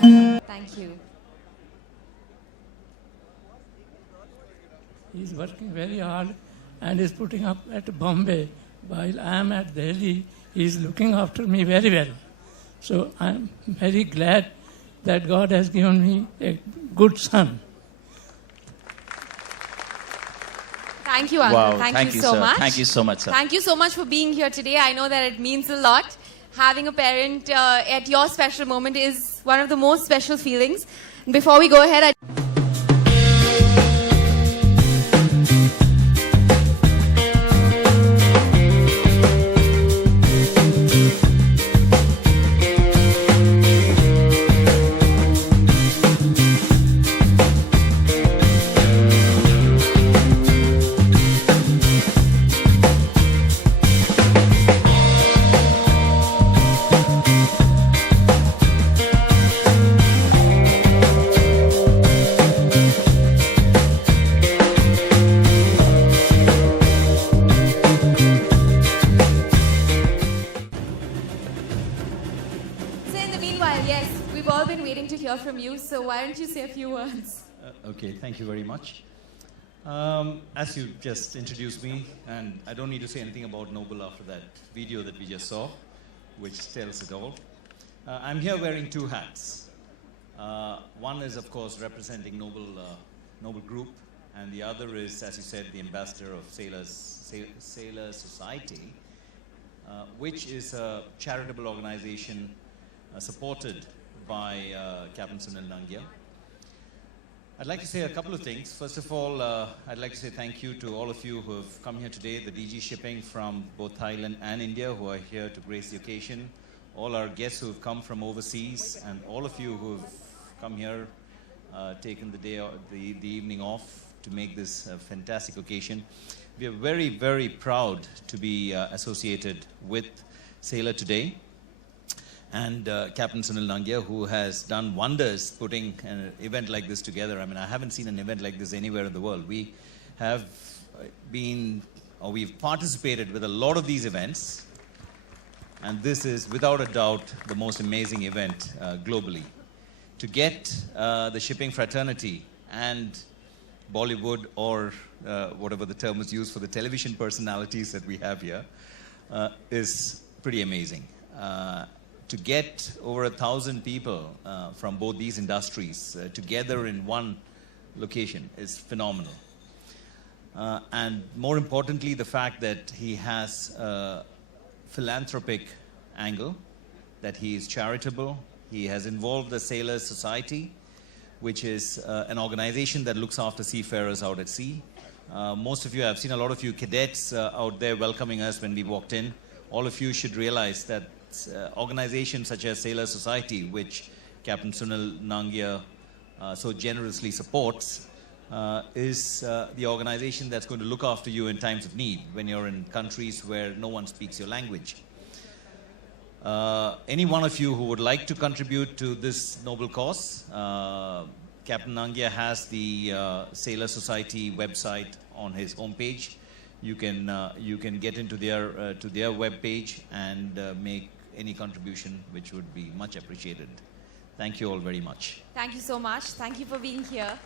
Thank you. He's working very hard and is putting up at Bombay while I am at Delhi. He's looking after me very well. So I'm very glad that God has given me a good son. Thank you, Uncle. Wow, Thank you so sir. much. Thank you so much, sir. Thank you so much for being here today. I know that it means a lot. Having a parent at your special moment is one of the most special feelings. Before we go ahead, so in the meanwhile, yes, we've all been waiting to hear from you. So why don't you say a few words? Okay, thank you very much. As you just introduced me, and I don't need to say anything about Noble after that video that we just saw, which tells it all. I'm here wearing two hats. One is, of course, representing Noble Group, and the other is, as you said, the ambassador of Sailor Society, which is a charitable organization supported by Captain Sunil Nangia. I'd like to say a couple of things. First of all, I'd like to say thank you to all of you who have come here today, the DG Shipping from both Thailand and India who are here to grace the occasion, all our guests who have come from overseas, and all of you who have come here, taken the day or the evening off to make this a fantastic occasion. We are very, very proud to be associated with Sailor today. And Captain Sunil Nangia, who has done wonders putting an event like this together. I mean, I haven't seen an event like this anywhere in the world. We have we've participated with a lot of these events, and this is, without a doubt, the most amazing event globally. To get the shipping fraternity and Bollywood, or whatever the term is used for the television personalities that we have here, is pretty amazing. To get over 1,000 people from both these industries together in one location is phenomenal. And more importantly, the fact that he has a philanthropic angle, that he is charitable. He has involved the Sailor Society, which is an organization that looks after seafarers out at sea. Most of you, I've seen a lot of you cadets out there welcoming us when we walked in. All of you should realize that organizations such as Sailor Society, which Captain Sunil Nangia so generously supports, is the organization that's going to look after you in times of need when you're in countries where no one speaks your language. Any one of you who would like to contribute to this noble cause, Captain Nangia has the Sailor Society website on his homepage. You can get into their web page and make any contribution, which would be much appreciated. Thank you all very much. Thank you so much. Thank you for being here.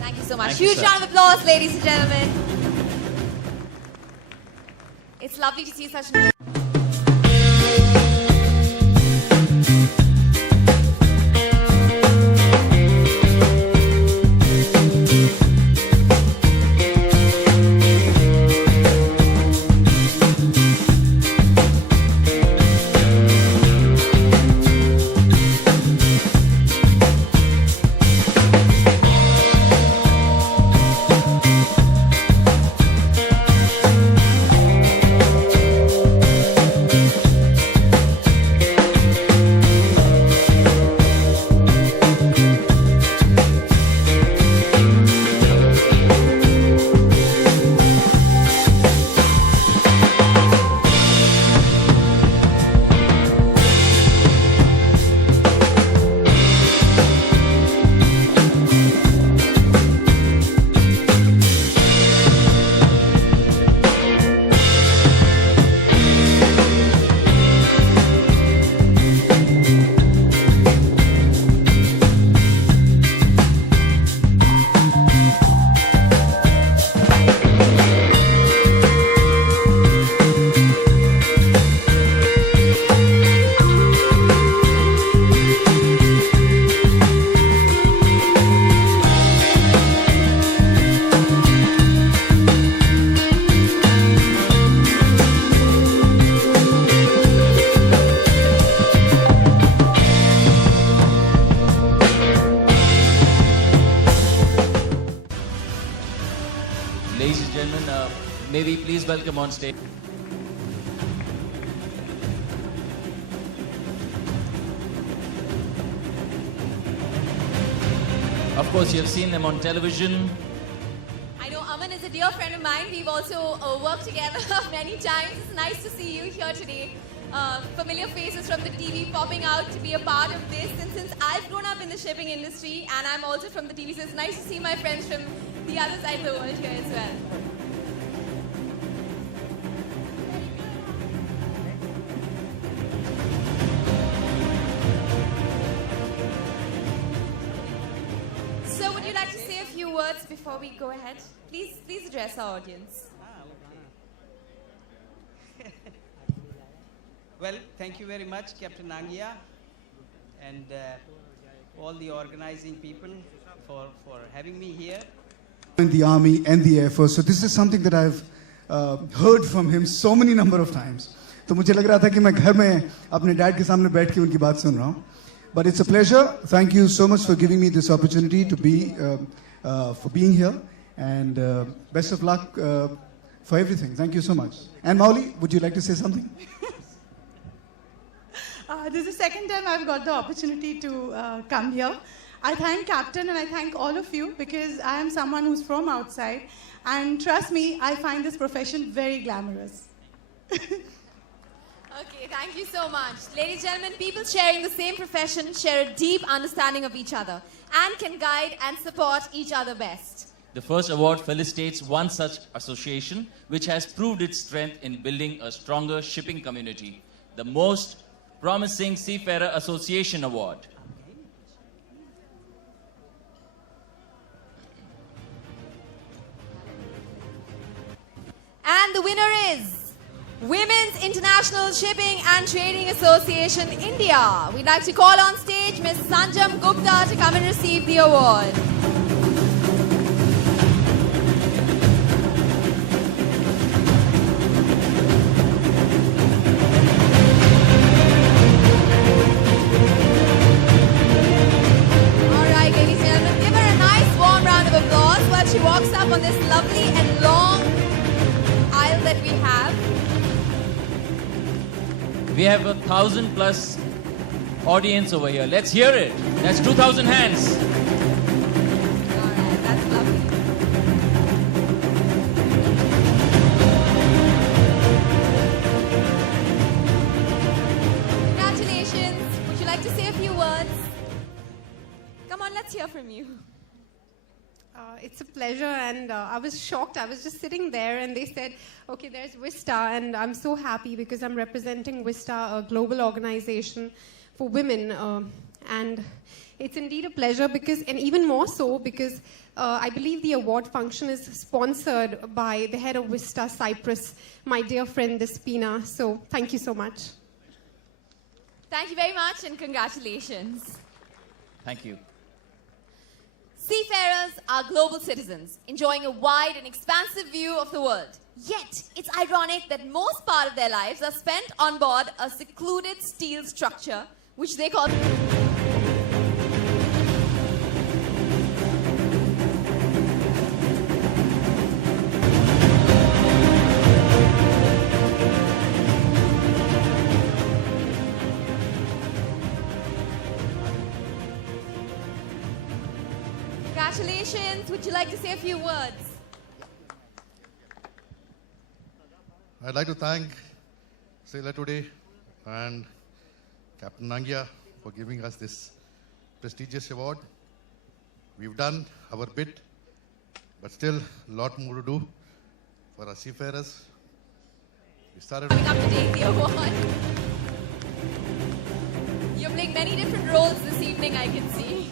Thank you so much. Thank you, Huge sir. round of applause, ladies and gentlemen. It's lovely to see such Devi, please welcome on stage. Of course, you have seen them on television. I know Aman is a dear friend of mine. We've also worked together many times. It's nice to see you here today. Familiar faces from the TV popping out to be a part of this. And since I've grown up in the shipping industry and I'm also from the TV, so it's nice to see my friends from the other side of the world here as well. So would you like to say a few words before we go ahead? Please address our audience. Well, thank you very much, Captain Nangia, and all the organizing people for having me here. In the Army and the Air Force. So this is something that I've heard from him so many number of times. तो मुझे लग रहा था कि मैं घर में अपने डैड के सामने बैठ के उनकी बात सुन रहा हूँ. But it's a pleasure. Thank you so much for giving me this opportunity to be for being here, and best of luck for everything. Thank you so much. And Mauli, would you like to say something? This is the second time I've got the opportunity to come here. I thank Captain and I thank all of you because I am someone who's from outside, and trust me, I find this profession very glamorous. Okay, thank you so much. Ladies and gentlemen, people sharing the same profession share a deep understanding of each other and can guide and support each other best. The first award felicitates one such association which has proved its strength in building a stronger shipping community. The Most Promising Seafarer Association Award. And the winner is Women's International Shipping and Trading Association India. We'd like to call on stage Ms. Sanjam Gupta to come and receive the award. All right, ladies and gentlemen, give her a nice warm round of applause while she walks up on this lovely and long aisle that we have. We have 1,000+ audience over here. Let's hear it. That's 2,000 hands. All right, that's lovely. Congratulations. Would you like to say a few words? Come on, let's hear from you. It's a pleasure, and I was shocked. I was just sitting there, and they said, okay, there's Vista, and I'm so happy because I'm representing Vista, a global organization for women. And it's indeed a pleasure because, and even more so because I believe the award function is sponsored by the head of Vista Cyprus, my dear friend Despina. So thank you so much. Thank you very much, and congratulations. Thank you. Seafarers are global citizens, enjoying a wide and expansive view of the world. Yet, it's ironic that most part of their lives are spent on board a secluded steel structure, which they call... Congratulations. Would you like to say a few words? I'd like to thank Sailor Today and Captain Nangia for giving us this prestigious award. We've done our bit, but still a lot more to do for our seafarers. We started Coming up to take the award. You're playing many different roles this evening, I can see.